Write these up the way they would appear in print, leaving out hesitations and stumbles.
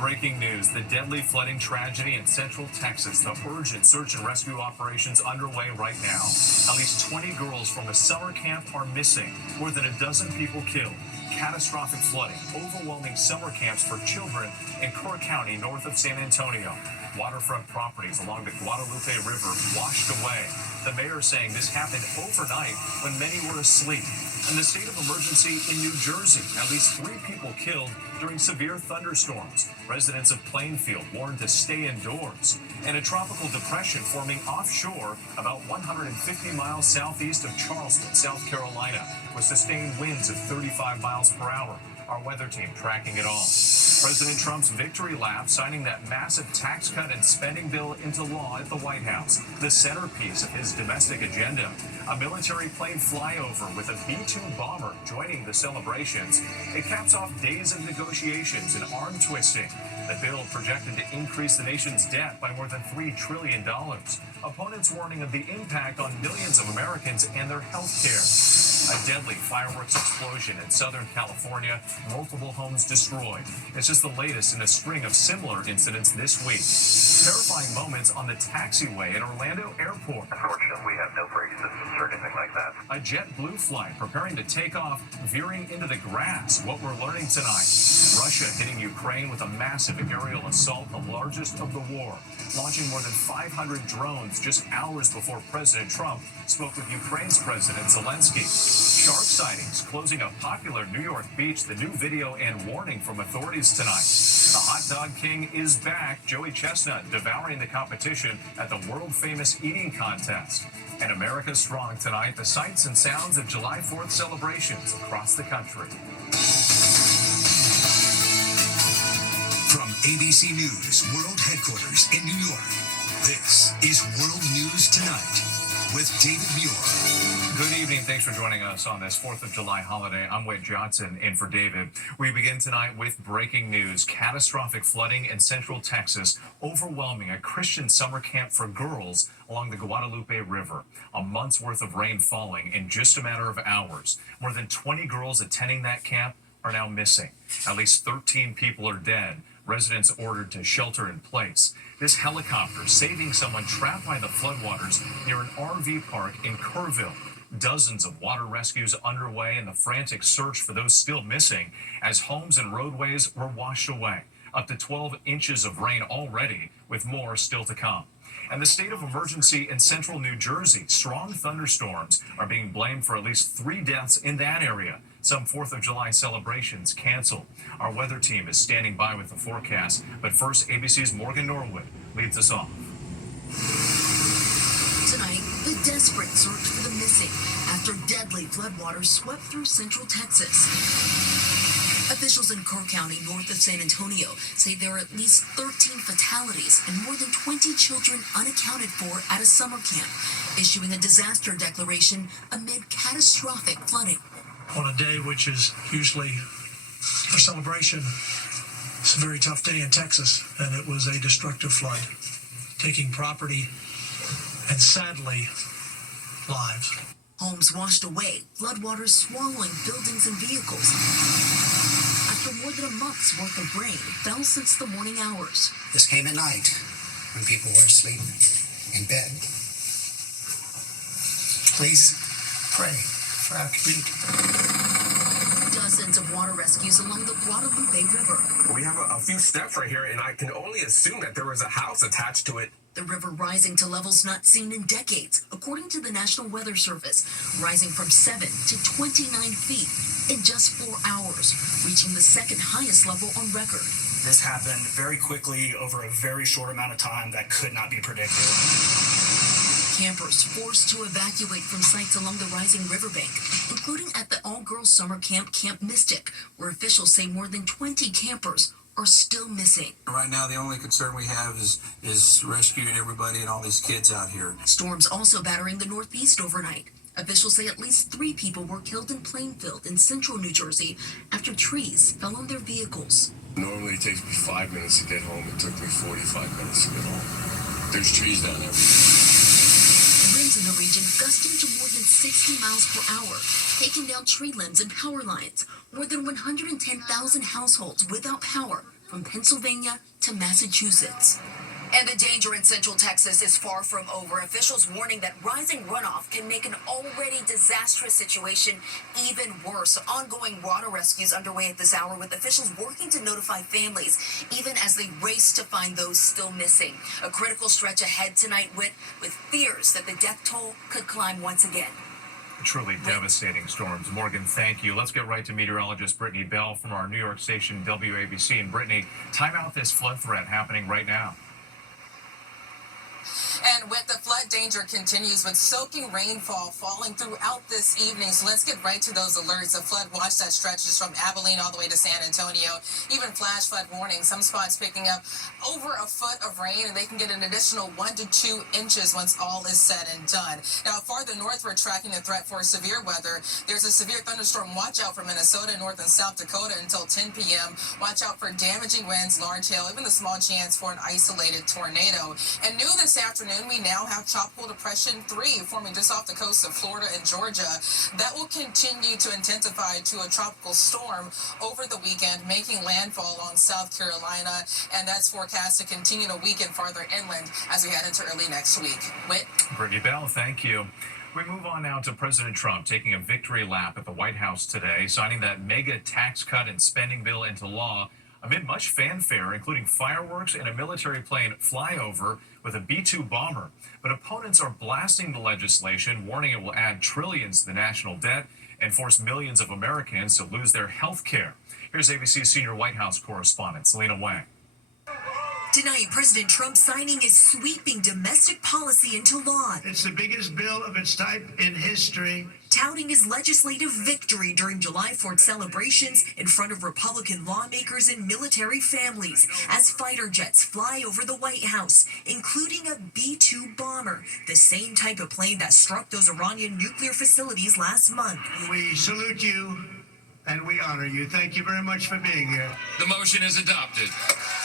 Breaking news, the deadly flooding tragedy in central Texas. The urgent search and rescue operations underway right now. At least 20 girls from a summer camp are missing. More than a dozen people killed. Catastrophic flooding, overwhelming summer camps for children in Kerr County, north of San Antonio. Waterfront properties along the Guadalupe River washed away. The mayor saying this happened overnight when many were asleep. And the state of emergency in New Jersey. At least 3 people killed during severe thunderstorms. Residents of Plainfield warned to stay indoors. And a tropical depression forming offshore about 150 miles southeast of Charleston, South Carolina, with sustained winds of 35 miles per hour. Our weather team tracking it all. President Trump's victory lap, signing that massive tax cut and spending bill into law at the White House, the centerpiece of his domestic agenda. A military plane flyover with a B-2 bomber joining the celebrations. It caps off days of negotiations and arm twisting. The bill projected to increase the nation's debt by more than $3 trillion. Opponents warning of the impact on millions of Americans and their health care. A deadly fireworks explosion in Southern California, multiple homes destroyed. It's just the latest in a string of similar incidents this week. Terrifying moments on the taxiway at Orlando Airport. Unfortunately, we have no brake systems or anything like that. A JetBlue flight preparing to take off, veering into the grass. What we're learning tonight. Russia hitting Ukraine with a massive aerial assault, the largest of the war. Launching more than 500 drones just hours before President Trump spoke with Ukraine's President Zelensky. Shark sightings closing a popular New York beach. The new video and warning from authorities tonight. The hot dog king is back. Joey Chestnut devouring the competition at the world-famous eating contest. And America Strong tonight. The sights and sounds of July 4th celebrations across the country. From ABC News World Headquarters in New York, this is World News Tonight with David Muir. Good evening. Thanks for joining us on this 4th of July holiday. I'm Wade Johnson in for David. We begin tonight with breaking news. Catastrophic flooding in central Texas, overwhelming a Christian summer camp for girls along the Guadalupe River. A month's worth of rain falling in just a matter of hours. More than 20 girls attending that camp are now missing. At least 13 people are dead. Residents ordered to shelter in place. This helicopter saving someone trapped by the floodwaters near an RV park in Kerrville. Dozens of water rescues underway in the frantic search for those still missing as homes and roadways were washed away. Up to 12 inches of rain already, with more still to come. And the state of emergency in central New Jersey. Strong thunderstorms are being blamed for at least 3 deaths in that area. Some 4th of July celebrations canceled. Our weather team is standing by with the forecast. But first, ABC's Morgan Norwood leads us off. Tonight, the desperate search for the missing after deadly floodwaters swept through central Texas. Officials in Kerr County, north of San Antonio, say there are at least 13 fatalities and more than 20 children unaccounted for at a summer camp, issuing a disaster declaration amid catastrophic flooding. On a day which is usually a celebration, it's a very tough day in Texas, and it was a destructive flood, taking property and sadly lives. Homes washed away, floodwaters swallowing buildings and vehicles. After more than a month's worth of rain fell since the morning hours. This came at night when people were asleep in bed. Please pray for our community. Dozens of water rescues along the Guadalupe River. We have a few steps right here, and I can only assume that there was a house attached to it. The river rising to levels not seen in decades, according to the National Weather Service, rising from 7 to 29 feet in just 4 hours, reaching the second highest level on record. This happened very quickly over a very short amount of time that could not be predicted. Campers forced to evacuate from sites along the rising riverbank, including at the all-girls summer camp, Camp Mystic, where officials say more than 20 campers are still missing. Right now, the only concern we have is rescuing everybody and all these kids out here. Storms also battering the Northeast overnight. Officials say at least 3 people were killed in Plainfield in central New Jersey after trees fell on their vehicles. Normally it takes me 5 minutes to get home. It took me 45 minutes to get home. There's trees down everywhere. Winds in the region gusting to more than 60 miles per hour, taking down tree limbs and power lines. More than 110,000 households without power from Pennsylvania to Massachusetts. And the danger in Central Texas is far from over. Officials warning that rising runoff can make an already disastrous situation even worse. Ongoing water rescues underway at this hour, with officials working to notify families even as they race to find those still missing. A critical stretch ahead tonight, with fears that the death toll could climb once again. Truly devastating storms. Morgan, thank you. Let's get right to meteorologist Brittany Bell from our New York station WABC. And Brittany, time out this flood threat happening right now. And with the flood danger continues, with soaking rainfall falling throughout this evening. So let's get right to those alerts. A flood watch that stretches from Abilene all the way to San Antonio. Even flash flood warning. Some spots picking up over a foot of rain, and they can get an additional 1 to 2 inches once all is said and done. Now, farther north, we're tracking the threat for severe weather. There's a severe thunderstorm watch out for Minnesota, North and South Dakota until 10 p.m. Watch out for damaging winds, large hail, even a small chance for an isolated tornado. And new this afternoon, we now have Tropical Depression 3 forming just off the coast of Florida and Georgia. That will continue to intensify to a tropical storm over the weekend, making landfall along South Carolina, and that's forecast to continue to weaken farther inland as we head into early next week. Whit? Brittany Bell, thank you. We move on now to President Trump taking a victory lap at the White House today, signing that mega tax cut and spending bill into law amid much fanfare, including fireworks and a military plane flyover with a B-2 bomber. But opponents are blasting the legislation, warning it will add trillions to the national debt and force millions of Americans to lose their health care. Here's ABC senior White House correspondent Selena Wang. Tonight, President Trump signing his sweeping domestic policy into law. It's the biggest bill of its type in history. Touting his legislative victory during July 4th celebrations in front of Republican lawmakers and military families as fighter jets fly over the White House, including a B-2 bomber, the same type of plane that struck those Iranian nuclear facilities last month. We salute you and we honor you. Thank you very much for being here. The motion is adopted.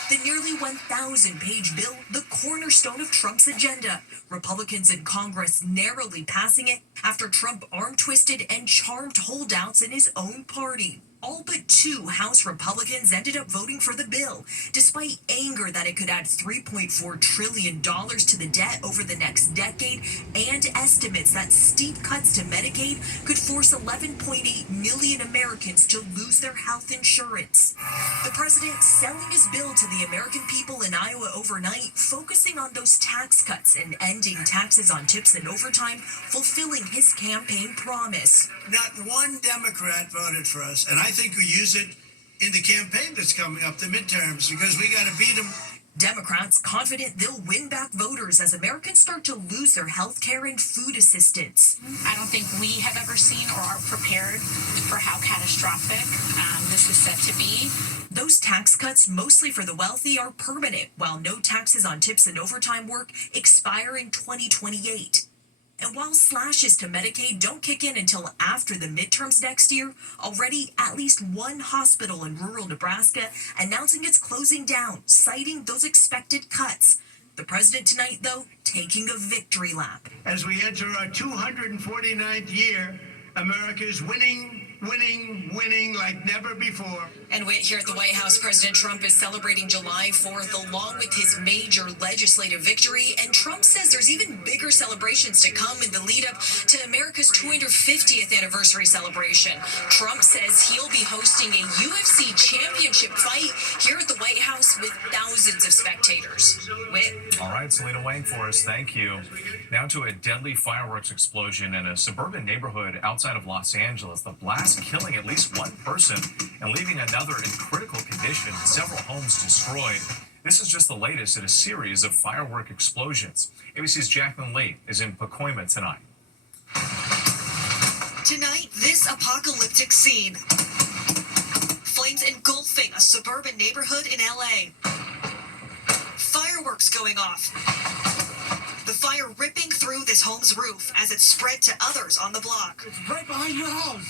The nearly 1,000-page bill, the cornerstone of Trump's agenda. Republicans in Congress narrowly passing it after Trump arm-twisted and charmed holdouts in his own party. All but 2 House Republicans ended up voting for the bill, despite anger that it could add $3.4 trillion to the debt over the next decade, and estimates that steep cuts to Medicaid could force 11.8 million Americans to lose their health insurance. The president selling his bill to the American people in Iowa overnight, focusing on those tax cuts and ending taxes on tips and overtime, fulfilling his campaign promise. Not one Democrat voted for us, and I think we use it in the campaign that's coming up, the midterms, because we got to beat them. Democrats confident they'll win back voters as Americans start to lose their health care and food assistance. I don't think we have ever seen or are prepared for how catastrophic this is set to be. Those tax cuts, mostly for the wealthy, are permanent, while no taxes on tips and overtime work expire in 2028. And while slashes to Medicaid don't kick in until after the midterms next year, already at least one hospital in rural Nebraska announcing it's closing down, citing those expected cuts. The president tonight, though, taking a victory lap. As we enter our 249th year, America is winning like never before. And here at the White House, President Trump is celebrating July 4th along with his major legislative victory. And Trump says there's even bigger celebrations to come in the lead up to America's 250th anniversary celebration. Trump says he'll be hosting a UFC championship fight here at the White House with thousands of spectators. All right, Selena Wang for us. Thank you. Now to a deadly fireworks explosion in a suburban neighborhood outside of Los Angeles. The blast killing at least one person and leaving another in critical condition, several homes destroyed. This is just the latest in a series of firework explosions. ABC's Jacqueline Lee is in Pacoima tonight. Tonight, this apocalyptic scene. Flames engulfing a suburban neighborhood in LA. Fireworks going off. The fire ripping through this home's roof as it spread to others on the block. It's right behind your house.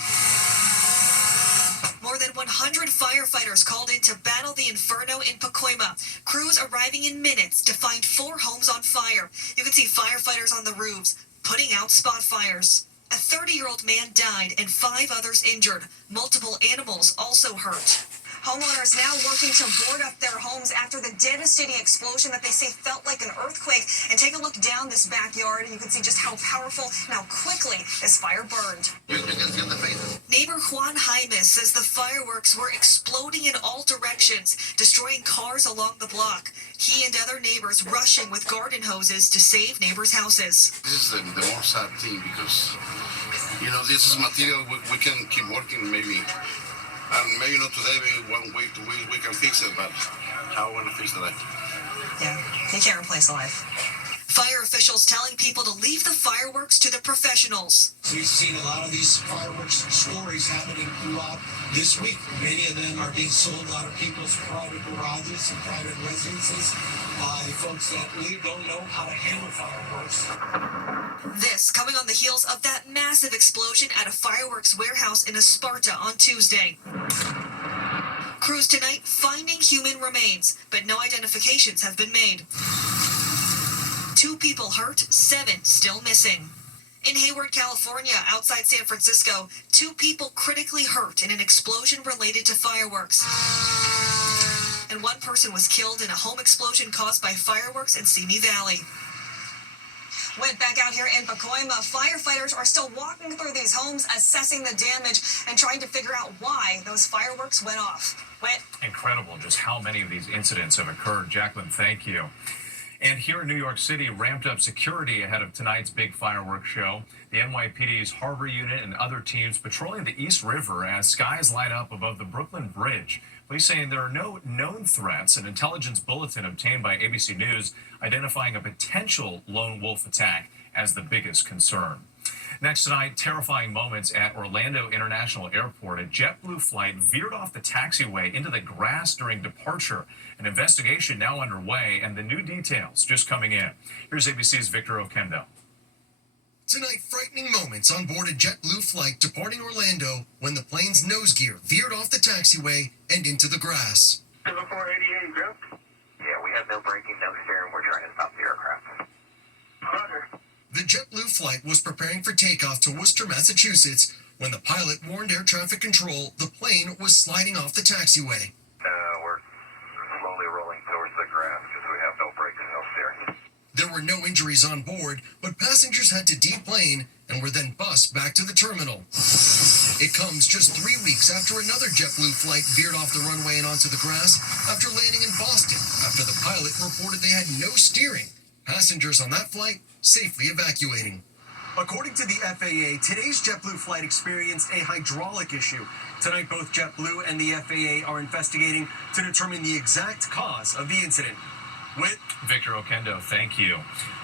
More than 100 firefighters called in to battle the inferno in Pacoima. Crews arriving in minutes to find 4 homes on fire. You can see firefighters on the roofs putting out spot fires. A 30-year-old man died and 5 others injured. Multiple animals also hurt. Homeowners now working to board up their homes after the devastating explosion that they say felt like an earthquake. And take a look down this backyard, and you can see just how powerful and how quickly this fire burned. You can see the faces. Neighbor Juan Jaimes says the fireworks were exploding in all directions, destroying cars along the block. He and other neighbors rushing with garden hoses to save neighbors' houses. This is the more sad thing because, you know, this is material we can keep working maybe. And maybe not today, maybe 1 week, 2 weeks, we can fix it, but how want to fix the life? Yeah, you can't replace a life. Fire officials telling people to leave the fireworks to the professionals. We've seen a lot of these fireworks stories happening throughout this week. Many of them are being sold out of people's private garages and private residences by folks that really don't know how to handle fireworks. This coming on the heels of that massive explosion at a fireworks warehouse in Esparta on Tuesday. Crews tonight finding human remains, but no identifications have been made. 2 people hurt, 7 still missing. In Hayward, California, outside San Francisco, 2 people critically hurt in an explosion related to fireworks. And 1 person was killed in a home explosion caused by fireworks in Simi Valley. Went back out here in Pacoima. Firefighters are still walking through these homes, assessing the damage and trying to figure out why those fireworks went off. Incredible just how many of these incidents have occurred. Jacqueline, thank you. And here in New York City, ramped up security ahead of tonight's big fireworks show. The NYPD's Harbor Unit and other teams patrolling the East River as skies light up above the Brooklyn Bridge. Police saying there are no known threats. An intelligence bulletin obtained by ABC News identifying a potential lone wolf attack as the biggest concern. Next tonight, terrifying moments at Orlando International Airport. A JetBlue flight veered off the taxiway into the grass during departure. An investigation now underway, and the new details just coming in. Here's ABC's Victor Oquendo. Tonight, frightening moments on board a JetBlue flight departing Orlando when the plane's nose gear veered off the taxiway and into the grass. 7488, Griff? Yeah, we have no braking, no steering. We're trying to stop the aircraft. Roger. The JetBlue flight was preparing for takeoff to Worcester, Massachusetts, when the pilot warned air traffic control the plane was sliding off the taxiway. We're slowly rolling towards the grass because we have no brakes, no steering. There were no injuries on board, but passengers had to deplane and were then bused back to the terminal. It comes just 3 weeks after another JetBlue flight veered off the runway and onto the grass after landing in Boston, after the pilot reported they had no steering. Passengers on that flight safely evacuating. According to the FAA, today's JetBlue flight experienced a hydraulic issue. Tonight, both JetBlue and the FAA are investigating to determine the exact cause of the incident. With Victor Oquendo, thank you.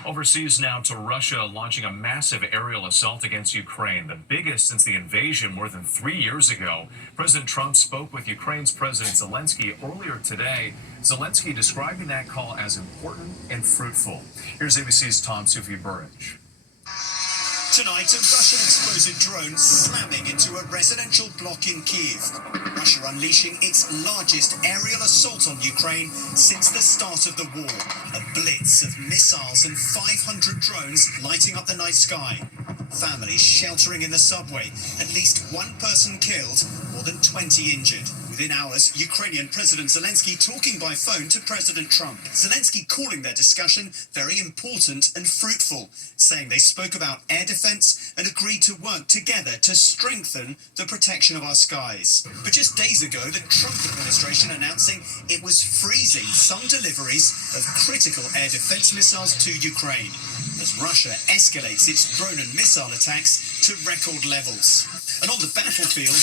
Overseas now to Russia, launching a massive aerial assault against Ukraine, the biggest since the invasion more than 3 years ago. President Trump spoke with Ukraine's President Zelensky earlier today. Zelensky describing that call as important and fruitful. Here's ABC's Tom Sufi Burridge. Tonight, a Russian explosive drone slamming into a residential block in Kiev. Russia unleashing its largest aerial assault on Ukraine since the start of the war. A blitz of missiles and 500 drones lighting up the night sky. Families sheltering in the subway. At least 1 person killed, more than 20 injured. Within hours, Ukrainian President Zelensky talking by phone to President Trump. Zelensky calling their discussion very important and fruitful, saying they spoke about air defense and agreed to work together to strengthen the protection of our skies. But just days ago, the Trump administration announcing it was freezing some deliveries of critical air defense missiles to Ukraine as Russia escalates its drone and missile attacks to record levels. And on the battlefield,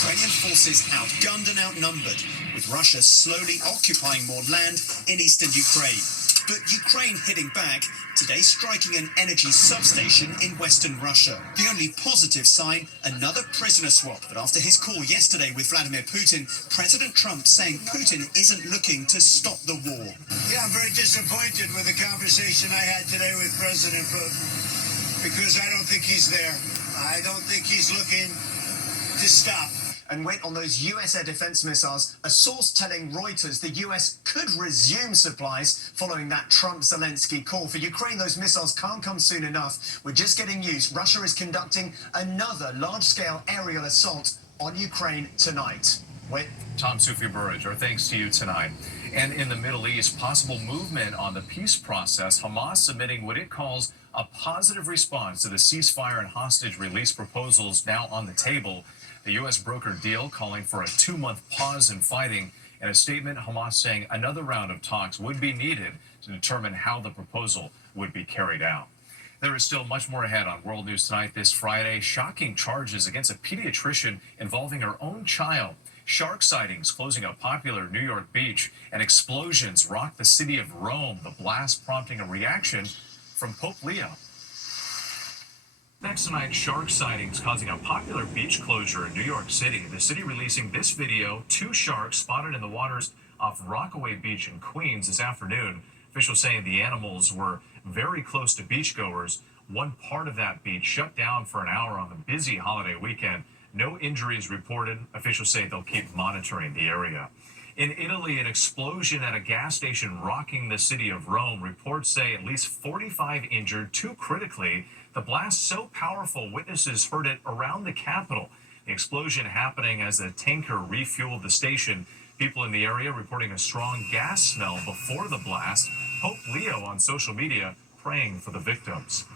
Ukrainian forces outgunned and outnumbered, with Russia slowly occupying more land in eastern Ukraine. But Ukraine hitting back, today striking an energy substation in western Russia. The only positive sign, another prisoner swap. But after his call yesterday with Vladimir Putin, President Trump saying Putin isn't looking to stop the war. Yeah, I'm very disappointed with the conversation I had today with President Putin, because I don't think he's there. I don't think he's looking to stop. And wait on those US air defense missiles, a source telling Reuters the US could resume supplies following that Trump-Zelensky call. For Ukraine, those missiles can't come soon enough. We're just getting used. Russia is conducting another large-scale aerial assault on Ukraine tonight. Wait. Tom Sufi Burridge, our thanks to you tonight. And in the Middle East, possible movement on the peace process, Hamas submitting what it calls a positive response to the ceasefire and hostage release proposals now on the table. The U.S. brokered deal calling for a 2-month pause in fighting. In a statement, Hamas saying another round of talks would be needed to determine how the proposal would be carried out. There is still much more ahead on World News Tonight this Friday. Shocking charges against a pediatrician involving her own child. Shark sightings closing a popular New York beach, and explosions rocked the city of Rome, the blast prompting a reaction from Pope Leo. Next tonight, shark sightings causing a popular beach closure in New York City. The city releasing this video, 2 sharks spotted in the waters off Rockaway Beach in Queens this afternoon. Officials saying the animals were very close to beachgoers. One part of that beach shut down for an hour on the busy holiday weekend. No injuries reported. Officials say they'll keep monitoring the area. In Italy, an explosion at a gas station rocking the city of Rome. Reports say at least 45 injured, 2 critically. The blast so powerful, witnesses heard it around the capital. The explosion happening as the tanker refueled the station. People in the area reporting a strong gas smell before the blast. Pope Leo on social media praying for the victims.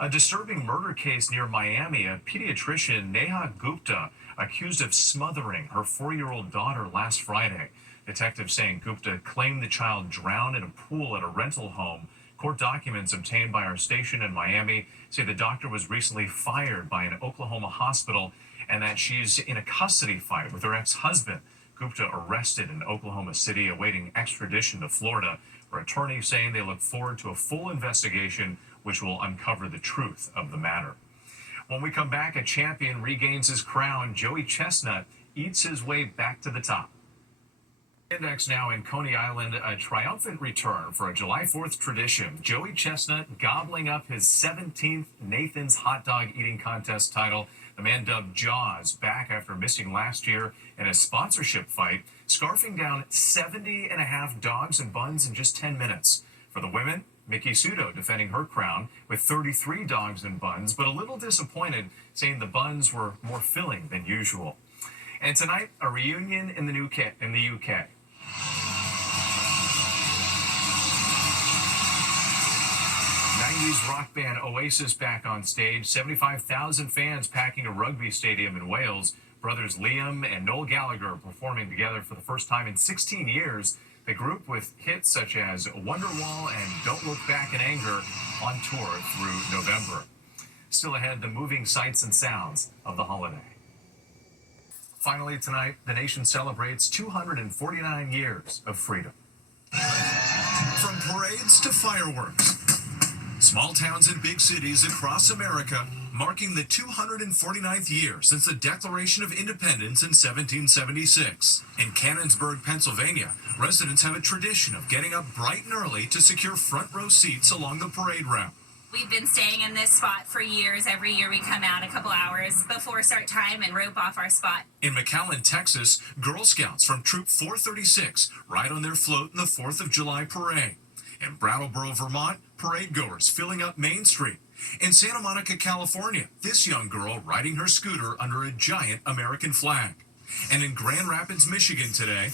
A disturbing murder case near Miami, a pediatrician, Neha Gupta, accused of smothering her 4-year-old daughter last Friday. Detectives saying Gupta claimed the child drowned in a pool at a rental home. Court documents obtained by our station in Miami say the doctor was recently fired by an Oklahoma hospital and that she's in a custody fight with her ex-husband. Gupta arrested in Oklahoma City, awaiting extradition to Florida. Her attorneys saying they look forward to a full investigation which will uncover the truth of the matter. When we come back, a champion regains his crown. Joey Chestnut eats his way back to the top. Index now in Coney Island, a triumphant return for a July 4th tradition. Joey Chestnut gobbling up his 17th Nathan's Hot Dog Eating Contest title. The man dubbed Jaws, back after missing last year in a sponsorship fight, scarfing down 70.5 dogs and buns in just 10 minutes. For the women, Miki Sudo defending her crown with 33 dogs and buns, but a little disappointed, saying the buns were more filling than usual. And tonight, a reunion in the UK. 90s rock band Oasis back on stage. 75,000 fans packing a rugby stadium in Wales. Brothers Liam and Noel Gallagher performing together for the first time in 16 years. The group with hits such as Wonderwall and Don't Look Back in Anger on tour through November. Still ahead, the moving sights and sounds of the holiday. Finally tonight, the nation celebrates 249 years of freedom. From parades to fireworks, small towns and big cities across America marking the 249th year since the Declaration of Independence in 1776. In Canonsburg, Pennsylvania, residents have a tradition of getting up bright and early to secure front row seats along the parade route. We've been staying in this spot for years. Every year we come out a couple hours before start time and rope off our spot. In McAllen, Texas, Girl Scouts from Troop 436 ride on their float in the 4th of July parade. In Brattleboro, Vermont, parade goers filling up Main Street. In Santa Monica, California, this young girl riding her scooter under a giant American flag. And in Grand Rapids, Michigan today,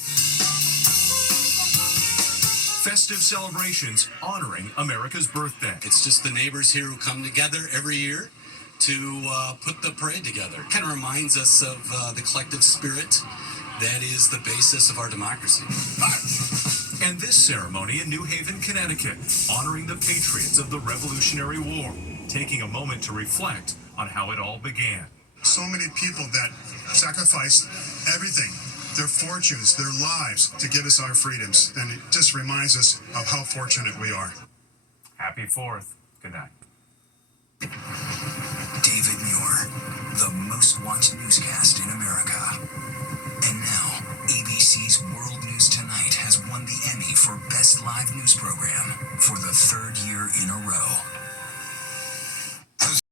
festive celebrations honoring America's birthday. It's just the neighbors here who come together every year to put the parade together. Kind of reminds us of the collective spirit that is the basis of our democracy. And this ceremony in New Haven, Connecticut, honoring the patriots of the Revolutionary War, taking a moment to reflect on how it all began. So many people that sacrificed everything, their fortunes, their lives, to give us our freedoms. And it just reminds us of how fortunate we are. Happy 4th. Good night. David Muir, the most watched newscast in America. And now, ABC's World News Tonight has won the Emmy for Best Live News Program for the 3rd year in a row.